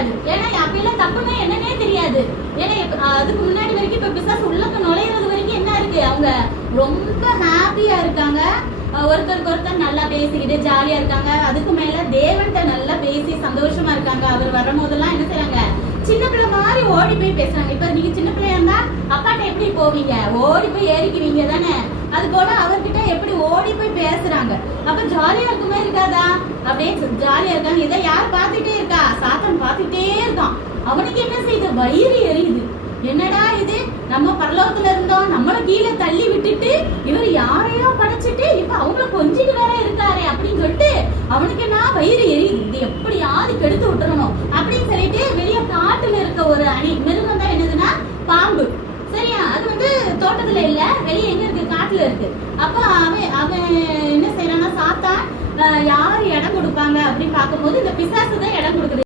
தெரியாது. ஏன்னா அப்பெல்லாம் தப்புன்னா என்னன்னே தெரியாது. ஏன்னா அதுக்கு முன்னாடி வரைக்கும் இப்ப பிசாசு உள்ளக்க நுழையிறது வரைக்கும் என்ன இருக்கு, அவங்க ரொம்ப ஹாப்பியா இருக்காங்க, ஒருத்தருக்கு ஒருத்தர் நல்லா பேசிக்கிட்டு ஜாலியா இருக்காங்க. அதுக்கு மேல தேவன்கிட்ட நல்லா பேசி சந்தோஷமா இருக்காங்க. அவர் வரும்போதெல்லாம் என்ன செய்றாங்க, சின்ன பிள்ளை மாதிரி ஓடி போய் பேசுறாங்க. இப்ப நீங்க சின்ன பிள்ளையா இருந்தா அப்பாட்ட எப்படி போவீங்க, ஓடி போய் ஏறிக்குவீங்க தானே. அது போல அவர்கிட்ட எப்படி ஓடி போய் பேசுறாங்க. அப்ப ஜாலியா இருக்குமே இருக்காதா, அப்படியே ஜாலியா இருக்காங்க. இதை யார் பார்த்துட்டே இருக்கா, சாத்தான் பார்த்துட்டே இருக்கான். அவனுக்கு என்ன செய்யுது, வயிறு எரியுது. என்னடா இது, நம்ம பரலோகத்துல இருந்தோம், நம்மள கீழே தள்ளி விட்டுட்டு இவர் யாரையோ படைச்சிட்டு இப்ப அவங்கள கொஞ்சிட்டு வேற இருக்காரு அப்படின்னு சொல்லிட்டு அவனுக்கு என்ன வயிறு எரியுது. இது எப்படியாவது கெடுத்து விட்டுறணும் அப்படின்னு சொல்லிட்டு வெளியே காட்டுல இருக்க ஒரு மிருகம் தான் என்னதுன்னா பாம்பு. சரியா, அது தோட்டத்துல இல்ல, வெளியே எங்க இருக்கு, காட்டுல இருக்கு. அப்ப அவன் என்ன செய்யறான்னா, சாத்தான் யாரு இடம் கொடுப்பாங்க அப்படின்னு பார்க்கும்போது இந்த பிசாசு தான் இடம் கொடுக்குது.